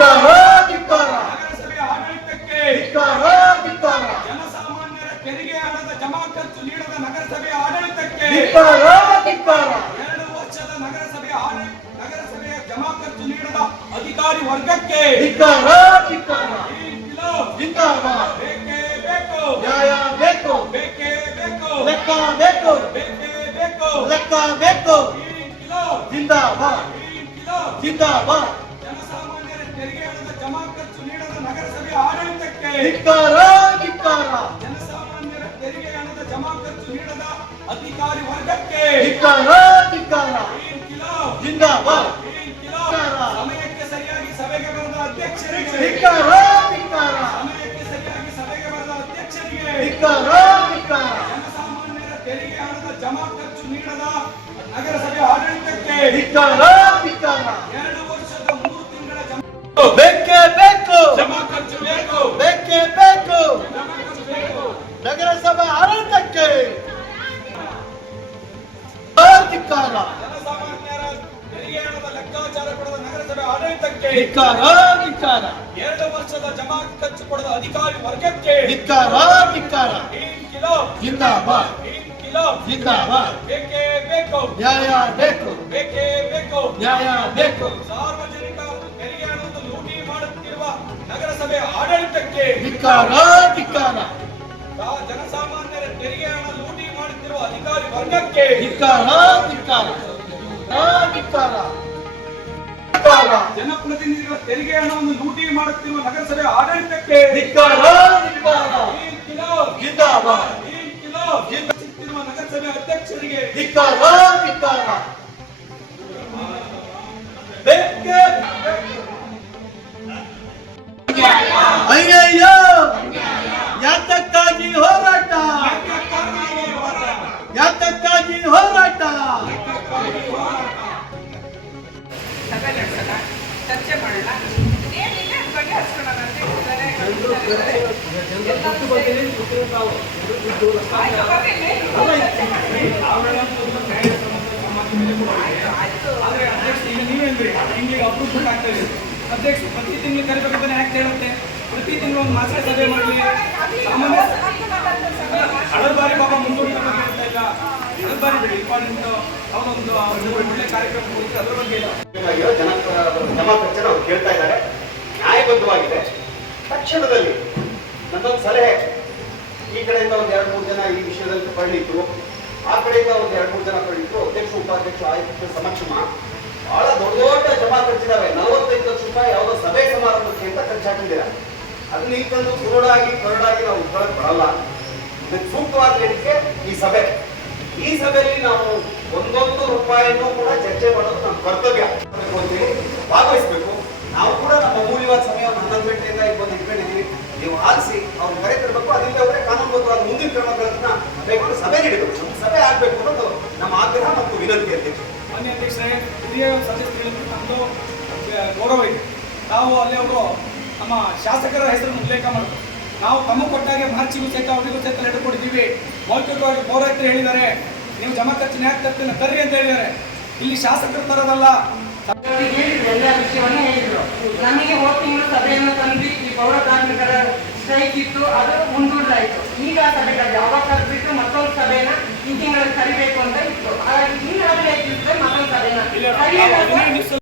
ಧಿಕ್ಕಾರ ಧಿಕ್ಕಾರ. ನಗರಸಭೆಯ ಆಡಳಿತಕ್ಕೆ ಧಿಕ್ಕಾರ ಧಿಕ್ಕಾರ. ಜನಸಾಮಾನ್ಯರ ತೆರಿಗೆ ಹಣದ ಜಮಾ ಖರ್ಚು ನೀಡದ ನಗರಸಭೆಯ ಆಡಳಿತಕ್ಕೆ ಧಿಕ್ಕಾರ ಧಿಕ್ಕಾರ. ಎರಡು ವರ್ಷದ ನಗರಸಭೆಯ ಆಡಳಿತ ನಗರಸಭೆಯ ಜಮಾ ಖರ್ಚು ನೀಡದ ಅಧಿಕಾರಿ ವರ್ಗಕ್ಕೆ ಧಿಕ್ಕಾರ ಧಿಕ್ಕಾರ. ಬೇಕೇ ಬೇಕು. ನ್ಯಾಯ ಬೇಕು. ಬೇಕೇ ಬೇಕು. ಲೆಕ್ಕ ಬೇಕು. ಬೇಕೇ ಬೇಕು. ಲೆಕ್ಕ ಬೇಕು. ಜಿಂದಾಬಾದ್. ಜಿಂದಾಬಾದ್. ನಗರಸಭೆಯ ಆಡಳಿತಕ್ಕೆ ಧಿಕ್ಕಾರ ಧಿಕ್ಕಾರ ಜನಸಾಮಾನ್ಯರ ತೆರಿಗೆ ಹಣದ ಜಮಾ ಖರ್ಚು ನೀಡದ ಅಧಿಕಾರಿ ವರ್ಗಕ್ಕೆ ಧಿಕ್ಕಾರ ಧಿಕ್ಕಾರ ಜಿಂದಾಬಾದ್. ಸಮಯಕ್ಕೆ ಸರಿಯಾಗಿ ಸಭೆಗೆ ಬರದ ಅಧ್ಯಕ್ಷರಿಗೆ ಧಿಕ್ಕಾರ ಧಿಕ್ಕಾರ ಸಮಯಕ್ಕೆ ಸರಿಯಾಗಿ ಸಭೆಗೆ ಬರದ ಅಧ್ಯಕ್ಷರಿಗೆ ಧಿಕ್ಕಾರ ಧಿಕ್ಕಾರ ಜನಸಾಮಾನ್ಯರ ತೆರಿಗೆ ಹಣದ ಜಮಾ ಖರ್ಚು ನೀಡದ ನಗರಸಭೆ ಆಡಳಿತಕ್ಕೆ ಧಿಕ್ಕಾರ ಆಡಳಿತಕ್ಕೆ ಧಿಕ್ಕಾರ ಧಿಕ್ಕಾರ. ಎರಡು ವರ್ಷದ ಜಮಾತ್ ಖರ್ಚು ಕೊಡದ ಅಧಿಕಾರಿ ವರ್ಗಕ್ಕೆ ಧಿಕ್ಕಾರ ಧಿಕ್ಕಾರ. ಜಿಂದಾಬಾದ್. ಜಿಂದಾಬಾದ್. ಬೇಕೆ ಬೇಕು. ನ್ಯಾಯ ಬೇಕು. ಬೇಕೇ ಬೇಕು. ನ್ಯಾಯ ಬೇಕು. ಸಾರ್ವಜನಿಕ ತೆರಿಗೆ ಹಣವನ್ನು ಲೂಟಿ ಮಾಡುತ್ತಿರುವ ನಗರಸಭೆ ಆಡಳಿತಕ್ಕೆ ಧಿಕ್ಕಾರ ಧಿಕ್ಕಾರ. ಜನಸಾಮಾನ್ಯರ ತೆರಿಗೆ ಹಣ ಲೂಟಿ ಮಾಡುತ್ತಿರುವ ಅಧಿಕಾರಿ ವರ್ಗಕ್ಕೆ ಧಿಕ್ಕಾರ. ಧಿಕ್ಕಾರ ಧಿಕ್ಕಾರ. ಜನಪ್ರತಿನಿಧಿಗಳ ತೆರಿಗೆ ಹಣವನ್ನು ಲೂಟಿ ಮಾಡುತ್ತಿರುವ ನಗರಸಭೆ ಆಡಳಿತಕ್ಕೆ ಧಿಕ್ಕಾರ ಧಿಕ್ಕಾರ ಅಧ್ಯಕ್ಷ ಪ್ರತಿ ತಿಂಗಳು ಕರಿಬೇಕಂತಾನೆ ಯಾಕೆ ಹೇಳುತ್ತೆ ಪ್ರತಿ ತಿಂಗಳು ಒಂದು ಮಾಸ ಸಭೆ ಮಾಡಿ ಸಾಮಾನ್ಯ ಹಳದ ಬಾರಿ ಪಾಪ ಹೇಳ್ತಾ ಇಲ್ಲ ಬಾರಿ ಬಿಡಿ ಇಂಪಾರ್ಟೆಂಟ್ ಒಳ್ಳೆ ಕಾರ್ಯಕ್ರಮ ಅದ್ರ ಬಗ್ಗೆ ಇಲ್ಲ ಆಗಿರೋ ಜನ ಜಮಾ ಖರ್ಚನ್ನು ಅವ್ರು ಕೇಳ್ತಾ ಇದ್ದಾರೆ. ನ್ಯಾಯಬದ್ಧವಾಗಿದೆ ತಕ್ಷಣದಲ್ಲಿ ನನ್ನೊಂದು ಸಲಹೆ. ಈ ಕಡೆಯಿಂದ ಒಂದು ಎರಡು ಮೂರು ಜನ ಈ ವಿಷಯದಲ್ಲಿ ಪರಳಿದ್ರು ಆ ಕಡೆಯಿಂದ ಒಂದು ಎರಡು ಮೂರು ಜನ ಪರಳಿದ್ರು ಅಧ್ಯಕ್ಷ, ಉಪಾಧ್ಯಕ್ಷ, ಆಯುಕ್ತ ಸಮಕ್ಷಮ. ಬಹಳ ದೊಡ್ಡ ದೊಡ್ಡ ಜಮಾ ಖರ್ಚಿದಾವೆ. ನಲವತ್ತೈದು ಲಕ್ಷ ರೂಪಾಯಿ ಯಾವುದೋ ಸಭೆ ಸಮಾರಂಭಕ್ಕೆ ಅಂತ ಖರ್ಚು ಹಾಕಿದ್ದೀರಾ. ಅದನ್ನ ಈಗ ತಂದು ಕುರುಡಾಗಿ ಕರುಡಾಗಿ ನಾವು ಉತ್ತರ ಬರಲ್ಲ. ಇದಕ್ಕೆ ಸೂಕ್ತವಾದ ಹೇಳಿಕೆ ಈ ಸಭೆ. ಈ ಸಭೆಯಲ್ಲಿ ನಾವು ಒಂದೊಂದು ರೂಪಾಯಿನೂ ಕೂಡ ಚರ್ಚೆ ಮಾಡೋದು ನಮ್ಮ ಕರ್ತವ್ಯ. ಭಾಗವಹಿಸ್ತೀವಿ. ನಾವು ಅಲ್ಲಿ ಅವರು ನಮ್ಮ ಶಾಸಕರ ಹೆಸರನ್ನು ಉಲ್ಲೇಖ ಮಾಡಿದ್ರು ನಾವು ತಮ್ಮ ಕೊಟ್ಟಾಗೆ ಮಾರ್ಚಿಗೂ ಸಹಿತ ಅವರಿಗೂ ಸಹಿತ ಲೆಟರ್ ಕೊಟ್ಟಿದ್ದೀವಿ ಮೌಖಿಕವಾಗಿ ಪೌರಾಯಿತರು ಹೇಳಿದ್ದಾರೆ ನೀವು ಜಮಾ ಖರ್ಚು ನ್ಯಾಯ ತರ್ತೀನಿ ಕರ್ರಿ ಅಂತ ಹೇಳಿದ್ದಾರೆ ಇಲ್ಲಿ ಶಾಸಕರು ತರೋದಲ್ಲ ಎಲ್ಲ ವಿಷಯವನ್ನ ಹೇಳಿದ್ರು ನಮಗೆ ಹೋದ ತಿಂಗಳು ಸಭೆಯನ್ನು ತಂದು ಈ ಪೌರ ಕಾರ್ಮಿಕರ ಸ್ಟ್ರೈಕ್ ಇತ್ತು ಅದು ಮುಂದೂಡಲಾಯಿತು ಈಗ ಸಭೆ ಯಾವಾಗ ಕರೆದಿಟ್ಟು ಮತ್ತೊಂದು ಸಭೆನ ಈ ತಿಂಗಳಲ್ಲಿ ಕರಿಬೇಕು ಅಂತ ಇತ್ತು ಹಾಗಾಗಿ ಈ ಮತ್ತೊಂದು ಸಭೆನ